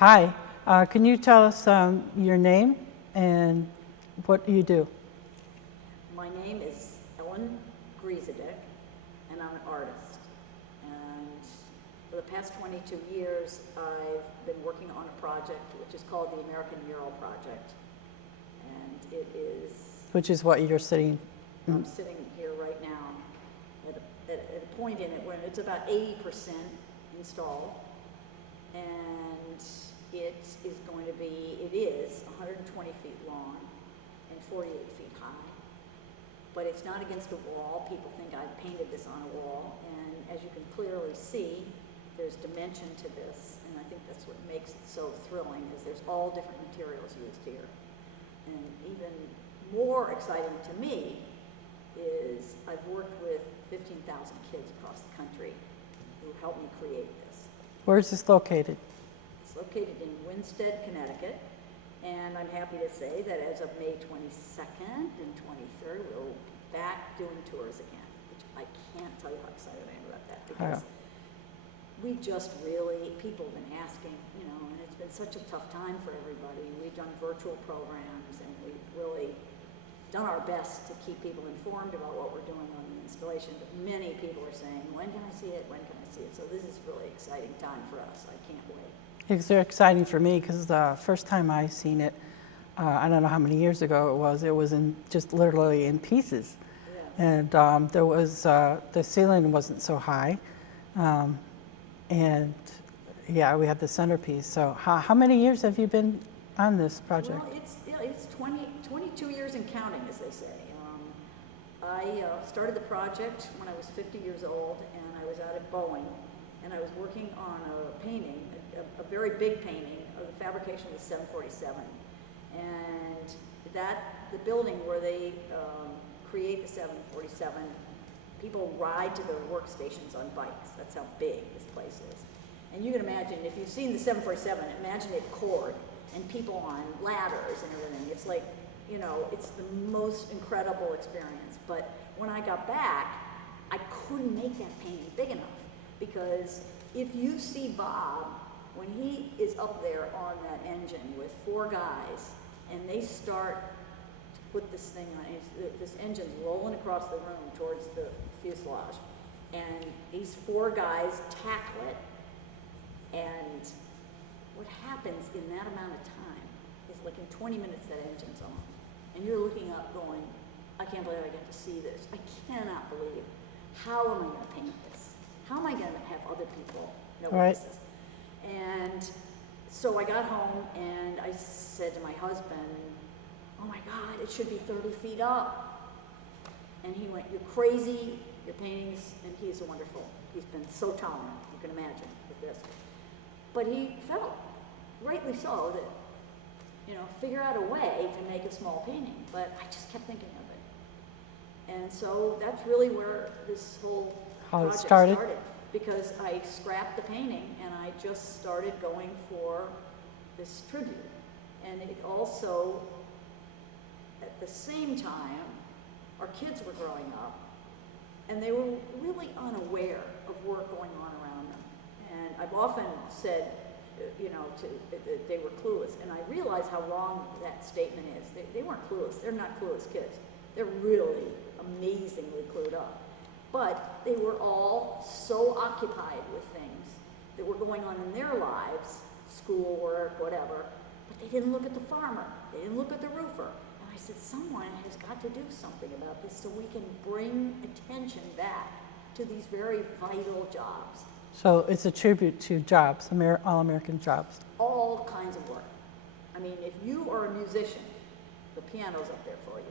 Hi, can you tell us your name and what you do? My name is Griesedieck, and I'm an artist. And for the past 22 years, I've been working on a project which is called the American Mural Project. And it is... Which is what you're sitting... I'm sitting here right now at a point in it where it's about 80% installed. And it is 120 feet long and 48 feet high. But it's not against a wall. People think I've painted this on a wall. And as you can clearly see, there's dimension to this. And I think that's what makes it so thrilling, is there's all different materials used here. And even more exciting to me is I've worked with 15,000 kids across the country who helped me create this. Where is this located? It's located in Winstead, Connecticut. And I'm happy to say that as of May 22nd and 23rd, we'll be back doing tours again, which I can't tell you how excited I am about that, because we just really, people have been asking, and it's been such a tough time for everybody. We've done virtual programs, and we've really done our best to keep people informed about what we're doing on the installation, but many people are saying, when can I see it, when can I see it? So this is really exciting time for us. I can't wait. It's very exciting for me because the first time I seen it, I don't know how many years ago it was in just literally in pieces. Yeah. And there was, the ceiling wasn't so high. And yeah, we had the centerpiece. So how many years have you been on this project? Well, it's 22 years and counting, as they say. I started the project when I was 50 years old, and I was out at Boeing, and I was working on a painting, a very big painting of the fabrication of the 747. And the building where they create the 747, people ride to their workstations on bikes. That's how big this place is. And you can imagine, if you've seen the 747, imagine it cord and people on ladders and everything. It's like, it's the most incredible experience. But when I got back, I couldn't make that painting big enough, because if you see Bob, when he is up there on that engine with 4 guys, and they start to put this thing on, this engine's rolling across the room towards the fuselage, and these 4 guys tackle it, and what happens in that amount of time is, like, in 20 minutes that engine's on, and you're looking up going, I can't believe I get to see this. I cannot believe, how am I going to paint this? How am I going to have other people know what this is? And so I got home and I said to my husband, oh my God, it should be 30 feet up. And he went, you're crazy, your paintings, and he's wonderful. He's been so tolerant, you can imagine, with this. But he felt, rightly so, that, figure out a way to make a small painting. But I just kept thinking of it. And so that's really where this whole project started. Because I scrapped the painting and I just started going for this tribute. And it also, at the same time, our kids were growing up and they were really unaware of work going on around them. And I've often said, they were clueless. And I realize how wrong that statement is. They weren't clueless. They're not clueless kids. They're really amazingly clued up. But they were all so occupied with things that were going on in their lives, schoolwork, whatever, but they didn't look at the farmer. They didn't look at the roofer. And I said, someone has got to do something about this so we can bring attention back to these very vital jobs. So it's a tribute to jobs, all-American jobs. All kinds of work. I mean, if you are a musician, the piano's up there for you.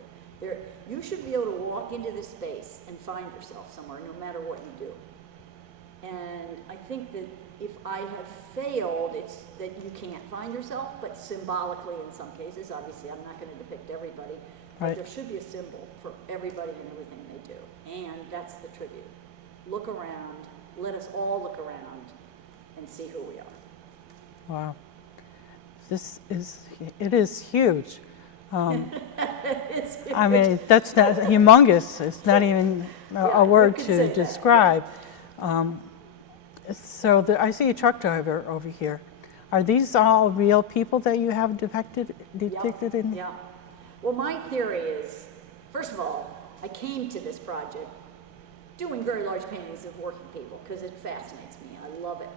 You should be able to walk into this space and find yourself somewhere, no matter what you do. And I think that if I have failed, it's that you can't find yourself, but symbolically in some cases. Obviously, I'm not going to depict everybody, but there should be a symbol for everybody and everything they do. And that's the tribute. Look around. Let us all look around and see who we are. Wow. It is huge. I mean, that's not humongous. It's not even a word to describe. So I see a truck driver over here. Are these all real people that you have depicted in? Yeah. Well, my theory is, first of all, I came to this project doing very large paintings of working people because it fascinates me. I love it.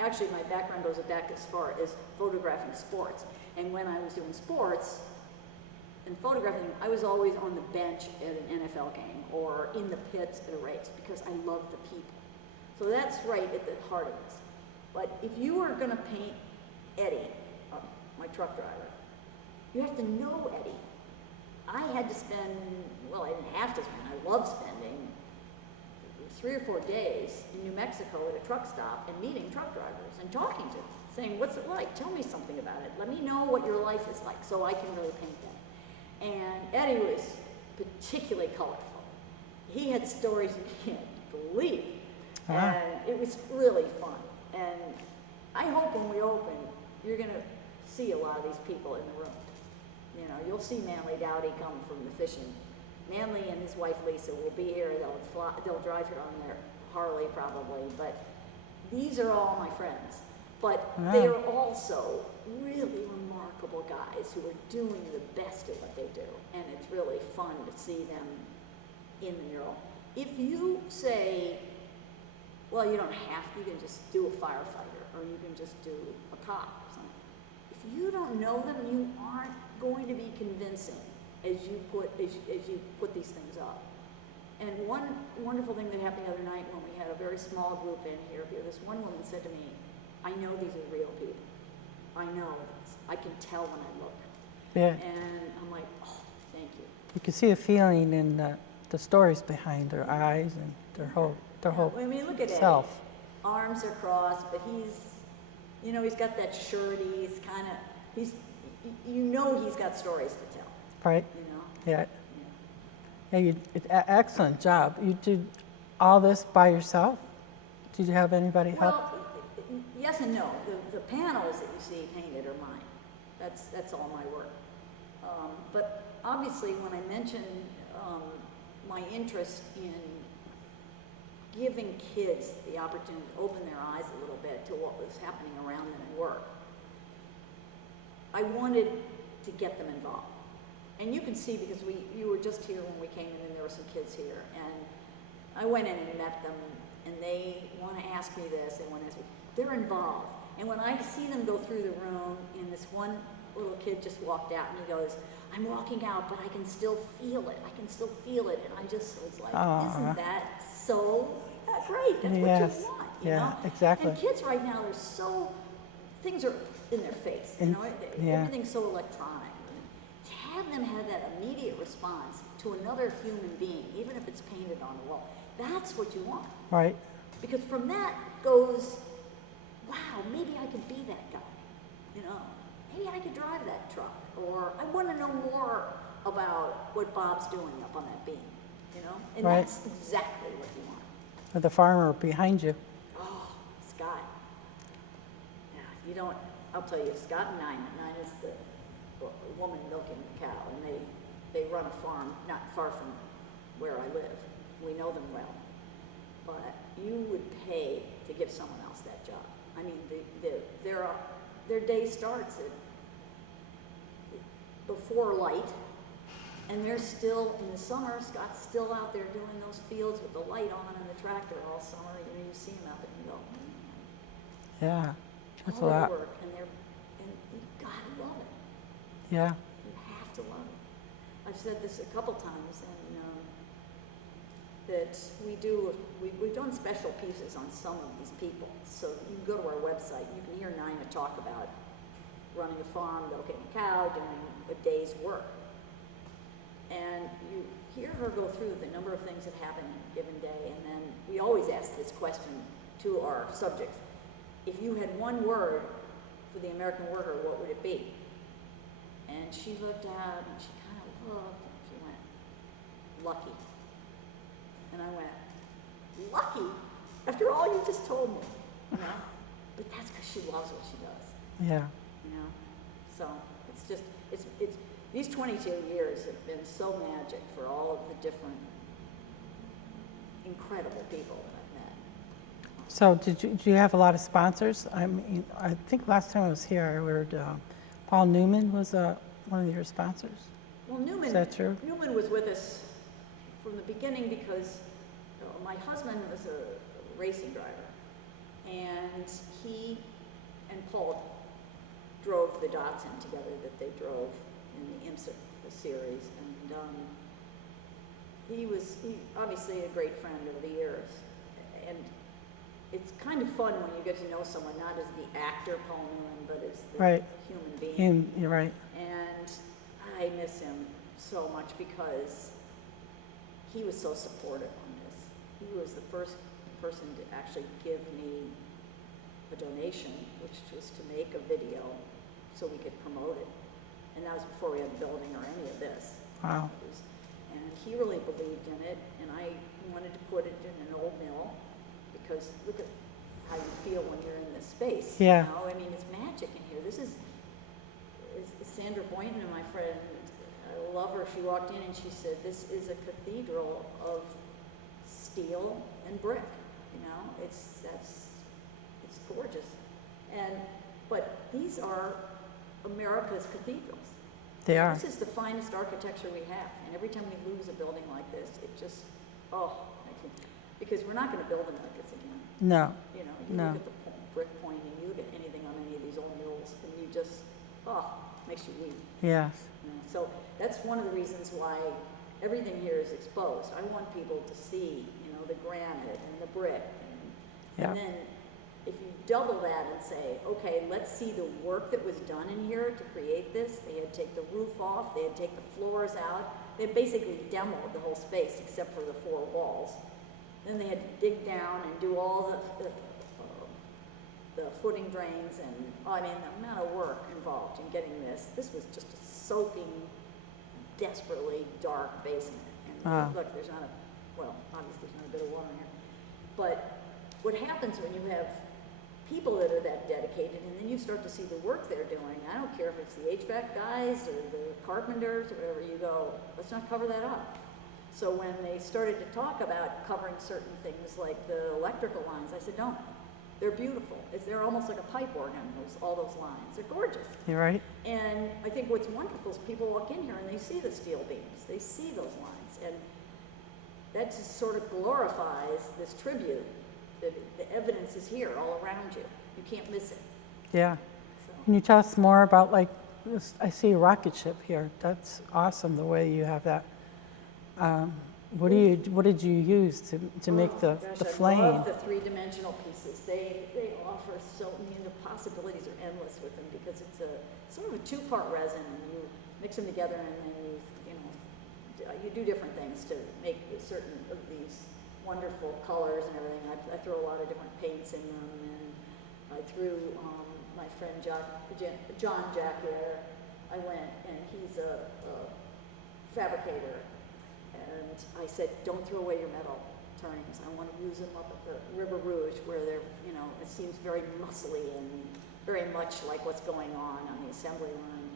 Actually, my background goes back as far as photographing sports. And when I was doing sports and photographing, I was always on the bench at an NFL game or in the pits at a race because I love the people. So that's right at the heart of this. But if you are going to paint Eddie, my truck driver, you have to know Eddie. I had to spend, well, I didn't have to spend, I love spending 3 or 4 days in New Mexico at a truck stop and meeting truck drivers and talking to them, saying, what's it like? Tell me something about it. Let me know what your life is like so I can really paint that. And Eddie was particularly colorful. He had stories you can't believe. And it was really fun. And I hope when we open, you're going to see a lot of these people in the room. You know, you'll see Manly Dowdy come from the fishing. Manly and his wife Lisa will be here. They'll drive here on their Harley probably. But these are all my friends. But they are also really remarkable guys who are doing the best at what they do. And it's really fun to see them in the mural. If you say, well, you don't have to, you can just do a firefighter or you can just do a cop or something. If you don't know them, you aren't going to be convincing as you put these things up. And one wonderful thing that happened the other night when we had a very small group in here, this one woman said to me, I know these are real people. I know this. I can tell when I look. Yeah. And I'm like, oh, thank you. You can see a feeling in the stories behind their eyes and their whole I mean, look at self. Eddie. Arms are crossed, but he's got that shirt. He's kind of, he's got stories to tell. Right. You know? Yeah. Yeah, excellent job. You did all this by yourself? Did you have anybody help? Well, yes and no. The panels that you see painted are mine. That's all my work. But obviously, when I mentioned my interest in giving kids the opportunity to open their eyes a little bit to what was happening around them at work, I wanted to get them involved. And you can see because you were just here when we came in and there were some kids here. And I went in and met them and they want to ask me this, they want to ask me. They're involved. And when I see them go through the room and this one little kid just walked out and he goes, I'm walking out, but I can still feel it. I can still feel it. And I just was like, isn't that so great? That's what you want, you know? Exactly. And kids right now, things are in their face. You know, everything's so electronic. To have them have that immediate response to another human being, even if it's painted on the wall, that's what you want. Right. Because from that goes, wow, maybe I could be that guy. You know, maybe I could drive that truck. Or I want to know more about what Bob's doing up on that beam. You know, and that's exactly what you want. Or the farmer behind you. Oh, Scott. Yeah, I'll tell you, Scott and Nina is the woman milking the cow, and they run a farm not far from where I live. We know them well. But you would pay to give someone else that job. I mean, their day starts before light, and they're still, in the summer, Scott's still out there doing those fields with the light on and the tractor all summer. You know, you see him out there and you go, yeah, that's a all lot. their work, and you gotta love it. Yeah. You have to love it. I've said this a couple times, and that we've done special pieces on some of these people. So you can go to our website, you can hear Nina talk about running a farm, milking a cow, doing a day's work. And you hear her go through the number of things that happen in a given day, and then we always ask this question to our subjects. If you had one word for the American worker, what would it be? And she looked out and she kind of looked and she went, lucky. And I went, lucky? After all you just told me, you know? But that's because she loves what she does. Yeah. You know? So it's just, it's these 22 years have been so magic for all of the different incredible people that I've met. So do you have a lot of sponsors? I mean, I think last time I was here, I heard Paul Newman was one of your sponsors. Well, Newman, Is that true? Newman was with us from the beginning because my husband was a racing driver, and he and Paul drove the Datsun together that they drove in the IMSA series, and he obviously a great friend over the years, and it's kind of fun when you get to know someone not as the actor Paul Newman, but as the Right. human being. You're right. And I miss him so much because he was so supportive on this. He was the first person to actually give me a donation, which was to make a video so we could promote it. And that was before we had a building or any of this. Wow. And he really believed in it, and I wanted to put it in an old mill because look at how you feel when you're in this space. Yeah. You know? I mean, it's magic in here. This is Sandra Boynton, and my friend, I love her. She walked in and she said, "This is a cathedral of steel and brick." You know, it's gorgeous. But these are America's cathedrals. They are. This is the finest architecture we have, and every time we lose a building like this, it just, because we're not going to build them like this again. No. You know, you No. look at the brick point, and you look at anything on any of these old mills, and you just, makes you weep. Yes. You know? So that's one of the reasons why everything here is exposed. I want people to see, the granite and the brick, Yeah. and then if you double that and say, okay, let's see the work that was done in here to create this. They had to take the roof off, they had to take the floors out. They had basically demoed the whole space except for the 4 walls. Then they had to dig down and do all the footing drains, and the amount of work involved in getting this. This was just a soaking, desperately dark basement. And look, there's not obviously there's not a bit of water in here. But what happens when you have people that are that dedicated, and then you start to see the work they're doing. I don't care if it's the HVAC guys or the carpenters or whatever, you go, let's not cover that up. So when they started to talk about covering certain things like the electrical lines, I said, don't. They're beautiful. They're almost like a pipe organ, all those lines. They're gorgeous. You're right. And I think what's wonderful is people walk in here and they see the steel beams. They see those lines. And that just sort of glorifies this tribute. The evidence is here all around you. You can't miss it. Yeah. So. Can you tell us more about, like, this? I see a rocket ship here. That's awesome, the way you have that. What did you use to make the flame? I love the 3-dimensional pieces. They offer the possibilities are endless with them because it's sort of a 2-part resin, and you mix them together, and then you do different things to make certain of these wonderful colors and everything. I threw a lot of different paints in them, and I threw my friend John Jacquier. I went, and he's a fabricator, and I said, don't throw away your metal turnings. I want to use them up at the River Rouge where they're, it seems very muscly and very much like what's going on the assembly line.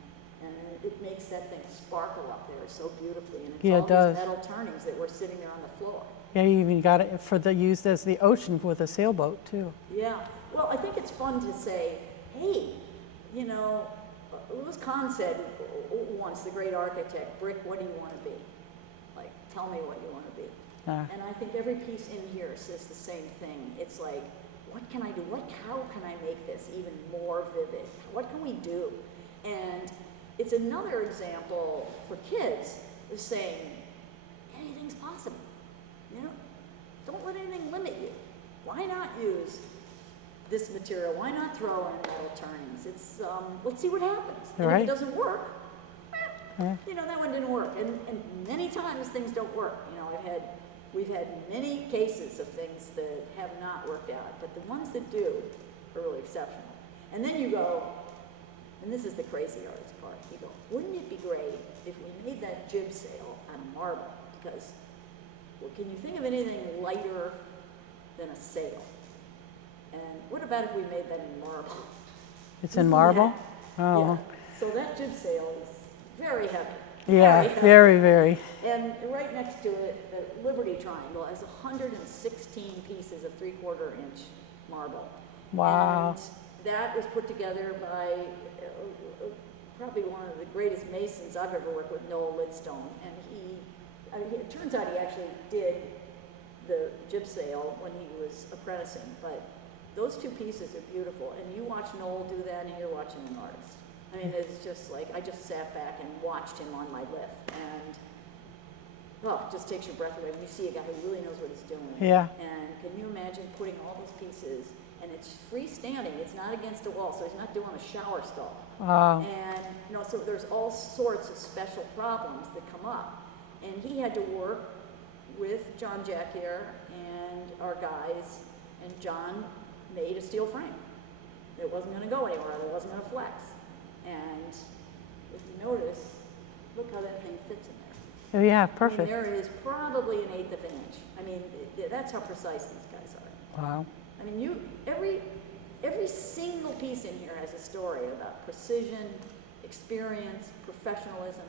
And it makes that thing sparkle up there so beautifully. And it's all these metal turnings that were sitting there on the floor. Yeah, you even got it used as the ocean with a sailboat too. Yeah. Well, I think it's fun to say, hey, Louis Kahn said once, the great architect, brick, what do you want to be? Like, tell me what you want to be. And I think every piece in here says the same thing. It's like, what can I do? How can I make this even more vivid? What can we do? And it's another example for kids of saying, anything's possible. Don't let anything limit you. Why not use this material? Why not throw in metal turnings? It's let's see what happens. And if it doesn't work, that one didn't work. And many times things don't work. We've had many cases of things that have not worked out, but the ones that do are really exceptional. And then you go, and this is the crazy artist part, you go, wouldn't it be great if we made that jib sail out of marble? Because, can you think of anything lighter than a sail? And what about if we made that in marble? It's in marble? Oh. Yeah. So that jib sail is very heavy. Yeah, very, very. And right next to it, the Liberty Triangle has 116 pieces of 3/4 inch marble. Wow. And that was put together by probably one of the greatest masons I've ever worked with, Noel Lidstone. And it turns out he actually did the gypsum when he was apprenticing, but those two pieces are beautiful. And you watch Noel do that, and you're watching an artist. I mean, it's just like, I just sat back and watched him on my lift, and it just takes your breath away when you see a guy who really knows what he's doing. Yeah. And can you imagine putting all those pieces, and it's freestanding, it's not against a wall, so he's not doing a shower stall. Wow. And, so there's all sorts of special problems that come up. And he had to work with John Jacquier and our guys, and John made a steel frame. It wasn't gonna go anywhere, it wasn't gonna flex. And if you notice, look how that thing fits in there. Oh, yeah, I mean, perfect. there is probably an eighth of an inch. I mean, that's how precise these guys are. Wow. I mean, every single piece in here has a story about precision, experience, professionalism,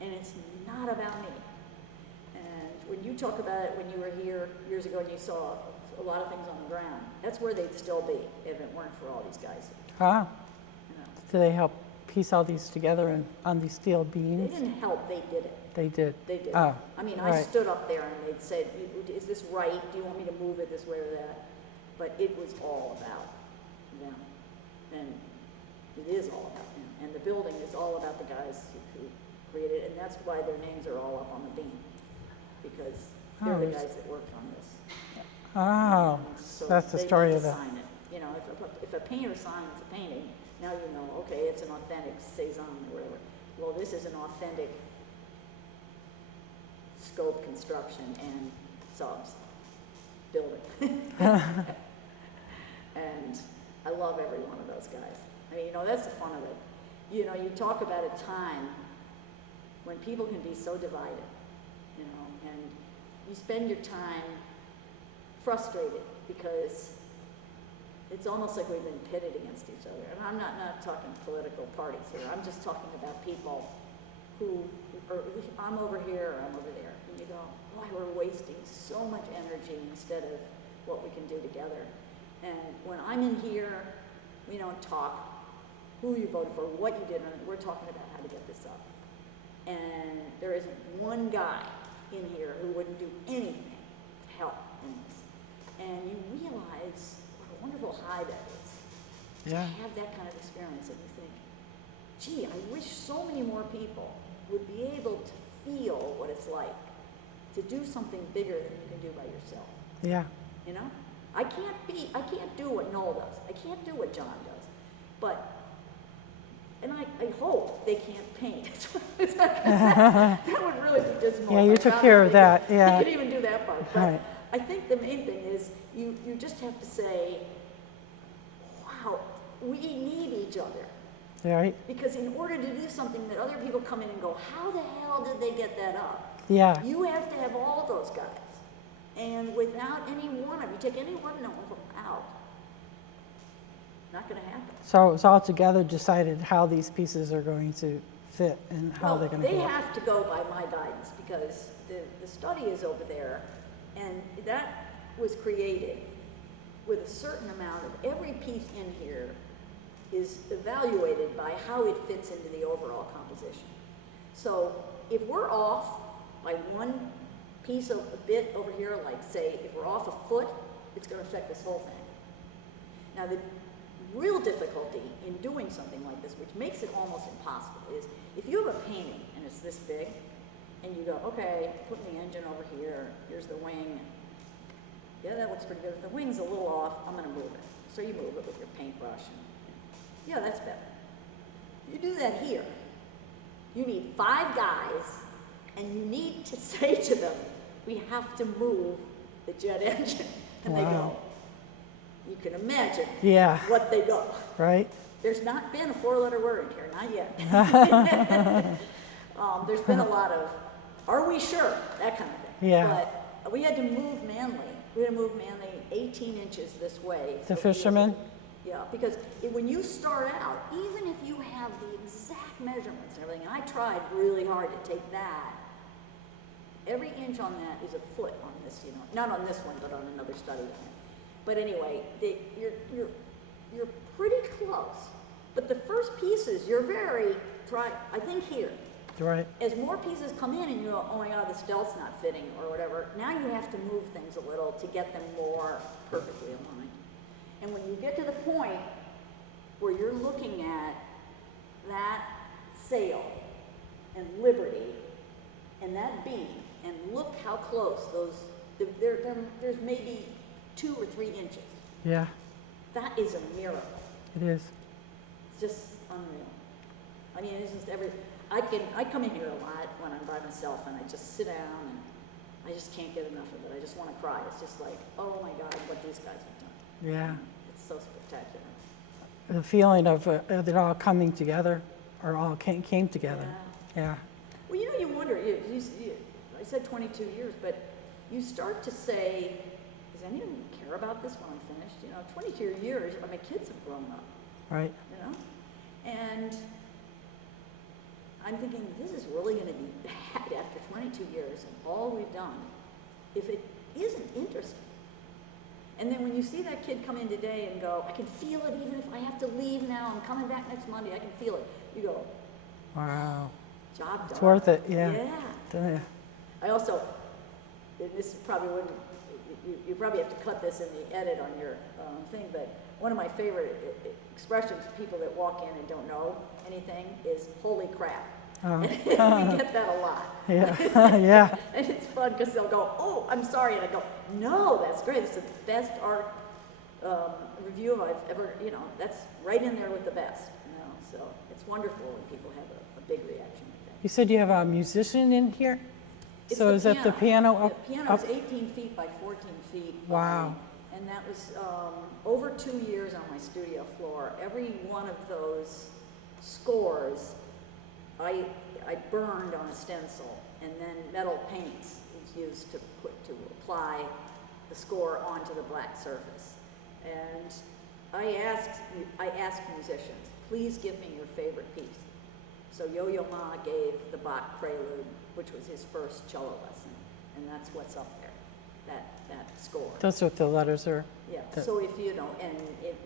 and it's not about me. And when you talk about it, when you were here years ago and you saw a lot of things on the ground, that's where they'd still be if it weren't for all these guys. Ah. You know. Do they help piece all these together on these steel They beams? didn't help, they did it. They did. They did. Oh, I mean, I right. stood up there and they'd said, is this right? Do you want me to move it this way or that? But it was all about them. And it is all about them. And the building is all about the guys who created it. And that's why their names are all up on the beam. Because they're the guys that worked on this. Oh, And so that's the they story need of to the. sign it. You know, if a painter signs a painting, now you know, okay, it's an authentic Cezanne or whatever. Well, this is an authentic scope construction and subs building. And I love every one of those guys. I mean, that's the fun of it. You talk about a time when people can be so divided, and you spend your time frustrated because it's almost like we've been pitted against each other. And I'm not talking political parties here. I'm just talking about people who are, I'm over here or I'm over there. And you go, boy, we're wasting so much energy instead of what we can do together. And when I'm in here, we don't talk who you voted for, what you did, we're talking about how to get this up. And there isn't one guy in here who wouldn't do anything to help in this. And you realize what a wonderful high that is. Yeah. To have that kind of experience, and you think, gee, I wish so many more people would be able to feel what it's like to do something bigger than you can do by yourself. Yeah. I can't do what Noel does. I can't do what John does. And I hope they can't paint. that would really be dismal. Yeah, you took care of that, yeah. They could even do that part. But Right. I think the main thing is you just have to say, wow, we need each other. Right. Because in order to do something that other people come in and go, how the hell did they get that up? Yeah. You have to have all of those guys. And without any one of you, take any one of them out, not going to happen. So it was all together decided how these pieces are going to fit and how they're going to They go up. have to go by my guidance because the study is over there, and that was created with a certain amount of every piece in here is evaluated by how it fits into the overall composition. So if we're off by one piece of a bit over here, like say if we're off a foot, it's going to affect this whole thing. Now the real difficulty in doing something like this, which makes it almost impossible, is if you have a painting and it's this big, and you go, okay, put the engine over here, here's the wing. Yeah, that looks pretty good. If the wing's a little off, I'm going to move it. So you move it with your paintbrush. Yeah, that's better. You do that here. You need 5 guys, and you need to say to them, we have to move the jet engine. And they go, Wow. you can imagine Yeah. what they go. Right? There's not been a 4-letter word in here, not yet. There's been a lot of, are we sure? That kind of thing. Yeah. But we had to move Manly. We had to move Manly 18 inches this way. The fishermen? Yeah, because when you start out, even if you have the exact measurements and everything, and I tried really hard to take that, every inch on that is a foot on this, not on this one, but on another study. But anyway, you're pretty close. But the first pieces, you're very, I think here, Right. as more pieces come in and you go, oh my God, the stealth's not fitting or whatever, now you have to move things a little to get them more perfectly aligned. And when you get to the point where you're looking at that sail and Liberty and that beam, and look how close those, there's maybe 2 or 3 inches. Yeah, That is a miracle. it is. It's just unreal. I mean, it's just I come in here a lot when I'm by myself and I just sit down and I just can't get enough of it. I just want to cry. It's just like, oh my God, what these guys have done. Yeah. It's so spectacular. The feeling of it all coming together, or all came together. Yeah. Well, you wonder, I said 22 years, but you start to say, does anyone care about this when I'm finished? 22 years, my kids have grown up, Right. And I'm thinking, this is really going to be bad after 22 years and all we've done, if it isn't interesting. And then when you see that kid come in today and go, I can feel it even if I have to leave now, I'm coming back next Monday, I can feel it. You go, Wow. job done. It's worth it. Yeah. Yeah. I also, and this probably wouldn't, you probably have to cut this in the edit on your thing, but one of my favorite expressions, people that walk in and don't know anything, is holy crap. Oh. We get that a lot. Yeah. Yeah. And it's fun because they'll go, oh, I'm sorry. And I go, no, that's great. It's the best art review I've ever, that's right in there with the best. So it's wonderful when people have a big reaction like that. You said you have a musician in here? It's So the is that the piano up? The piano up? is 18 feet by 14 feet. Wow. And that was over 2 years on my studio floor. Every one of those scores, I burned on a stencil, and then metal paints is used to apply the score onto the black surface. And I asked musicians, please give me your favorite piece. So Yo-Yo Ma gave the Bach Prelude, which was his first cello lesson, and that's what's up there, that score. That's what the letters are. Yeah, so if and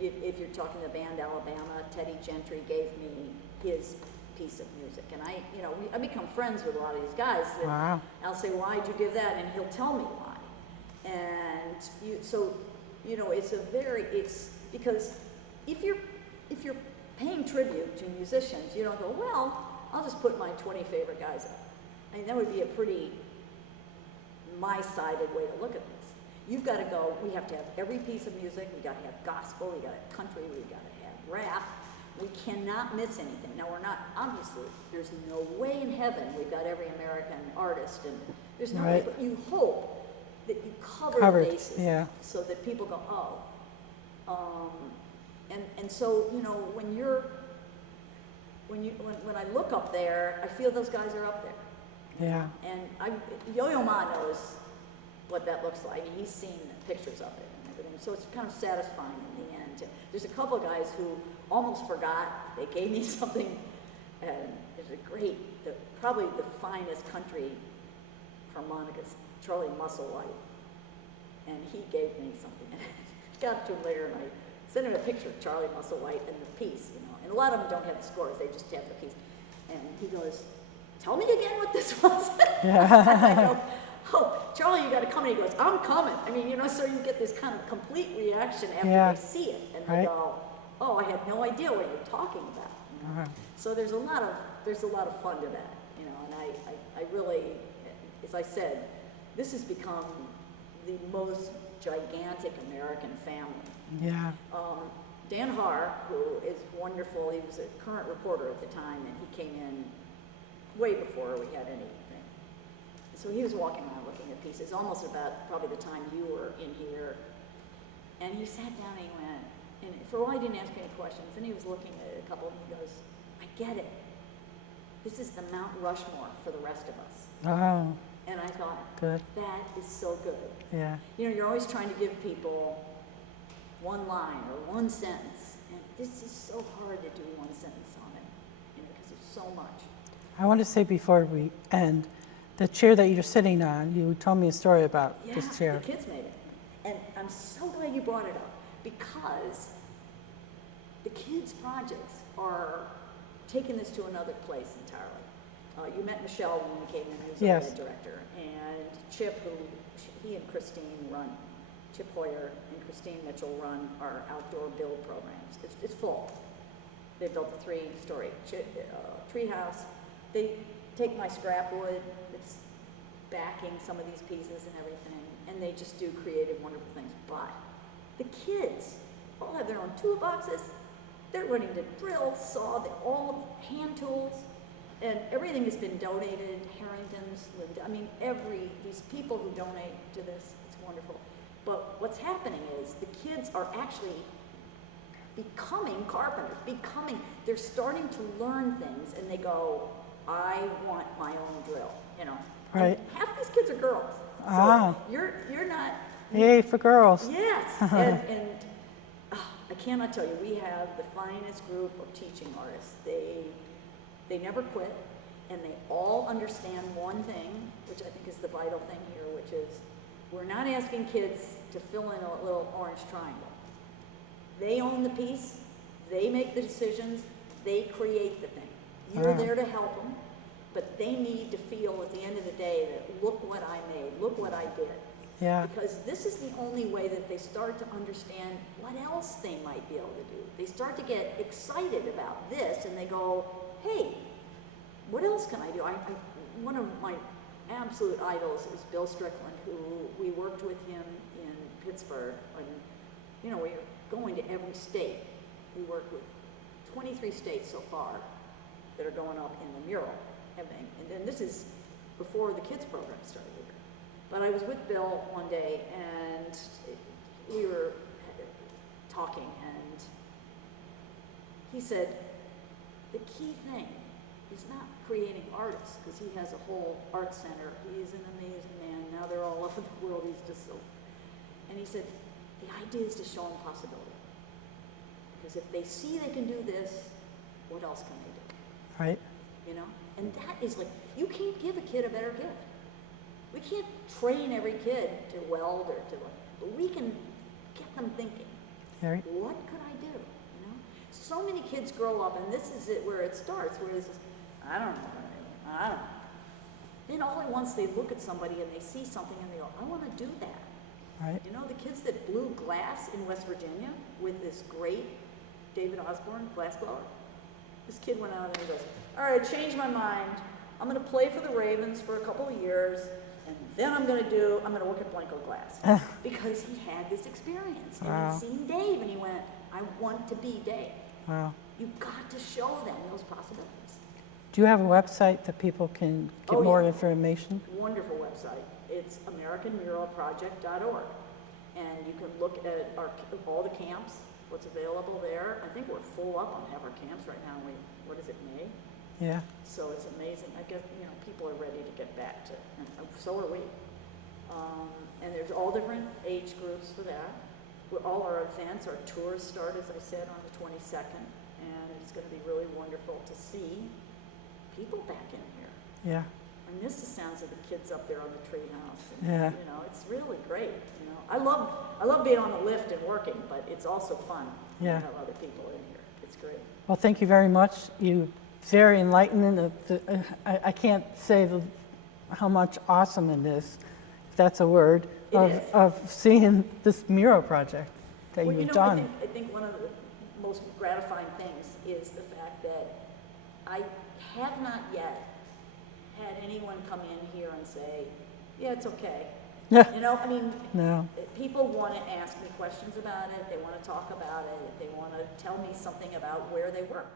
if you're talking to Band Alabama, Teddy Gentry gave me his piece of music, and I become friends with a lot of these guys. Wow. I'll say, why'd you give that? And he'll tell me why. And it's because if you're paying tribute to musicians, you don't go, well, I'll just put my 20 favorite guys up. I mean, that would be a pretty my-sided way to look at this. You've got to go, we have to have every piece of music, we got to have gospel, we got to have country, we got to have rap. We cannot miss anything. Now obviously, there's no way in heaven we've got every American artist, and there's no way, but you hope that you cover the bases, so that people go, oh. And so, when I look up there, I feel those guys are up there. Yeah. And Yo-Yo Ma knows what that looks like. He's seen pictures of it and everything. So it's kind of satisfying in the end. There's a couple of guys who almost forgot. They gave me something, and there's probably the finest country harmonicist, Charlie Musselwhite. And he gave me something. I got to him later, and I sent him a picture of Charlie Musselwhite and the piece, And a lot of them don't have the scores, they just have the piece. And he goes, tell me again what this was. And I go, oh, Charlie, you got to come. And he goes, I'm coming. I mean, so you get this kind of complete reaction after they see it. And they go, oh, I had no idea what you're talking about. So there's a lot of fun to that, And I really, as I said, this has become the most gigantic American family. Yeah. Dan Haar, who is wonderful, he was a current reporter at the time, and he came in way before we had anything. So he was walking around looking at pieces, almost about probably the time you were in here. And he sat down and he went, and for a while he didn't ask any questions, and he was looking at a couple, and he goes, I get it. This is the Mount Rushmore for the rest of us. Oh. And I thought, good. That is so good. Yeah. You're always trying to give people one line or one sentence, and this is so hard to do one sentence on it, because there's so much. I want to say before we end, the chair that you're sitting on, you told me a story about this chair. The kids made it. And I'm so glad you brought it up, because the kids' projects are taking this to another place entirely. You met Michelle when we came in, who's Yes. our ed director, and Chip, he and Christine run, Chip Hoyer and Christine Mitchell run our outdoor build programs. It's full. They built a 3-story tree house. They take my scrap wood, it's backing some of these pieces and everything, and they just do creative, wonderful things. But the kids all have their own toolboxes. They're learning to drill, saw, they're all hand tools, and everything has been donated. Harrington's, I mean, these people who donate to this, it's wonderful. But what's happening is the kids are actually becoming carpenters, they're starting to learn things, and they go, I want my own drill, you know. Right. And half these kids are girls. So Ah. you're not. Yay for girls. Yes, and I cannot tell you, we have the finest group of teaching artists. They never quit, and they all understand one thing, which I think is the vital thing here, which is we're not asking kids to fill in a little orange triangle. They own the piece, they make the decisions, they create the thing. You're there to help them, but they need to feel at the end of the day that look what I made, look what I did. Yeah. Because this is the only way that they start to understand what else they might be able to do. They start to get excited about this, and they go, hey, what else can I do? One of my absolute idols is Bill Strickland, who we worked with him in Pittsburgh. And, you know, we're going to every state. We worked with 23 states so far that are going up in the mural. And then this is before the kids program started. But I was with Bill one day, and we were talking, and he said, the key thing is not creating artists, because he has a whole art center. He's an amazing man. Now they're all over the world. He's just so. And he said, the idea is to show them possibility. Because if they see they can do this, what else can they do? Right. You know? And that is like, you can't give a kid a better gift. We can't train every kid to weld or to, but we can get them thinking. Right. What could I do? You know, so many kids grow up, and this is it where it starts. Where it's, I don't know. I don't know. Then all at once they look at somebody and they see something and they go, I want to do that. Right. You know, the kids that blew glass in West Virginia with this great David Osborne glass blower. This kid went out and he goes, all right, changed my mind. I'm going to play for the Ravens for a couple of years. And then I'm going to work at Blanco Glass. Because he had this experience. And Wow. he'd seen Dave, and he went, I want to be Dave. Wow. You've got to show them those possibilities. Do you have a website that people can get more information? Wonderful website. It's AmericanMuralProject.org. And you can look at all the camps, what's available there. I think we're full up on half our camps right now. What is it, May? Yeah. So it's amazing. I guess, you know, people are ready to get back to, and so are we. And there's all different age groups for that. All our events, our tours start, as I said, on the 22nd, and it's going to be really wonderful to see people back in here. Yeah. I miss the sounds of the kids up there on the treehouse. Yeah. You know, it's really great. You know, I love being on the lift and working, but it's also fun to Yeah. have other people in here. It's great. Well, thank you very much. You very enlightening. I can't say how much awesome it is, if that's a word, of seeing this mural project that Well, you've you know, done. I think one of the most gratifying things is the fact that I have not yet had anyone come in here and say, yeah, it's okay. You know, I mean, No. people want to ask me questions about it. They want to talk about it. They want to tell me something about where they work.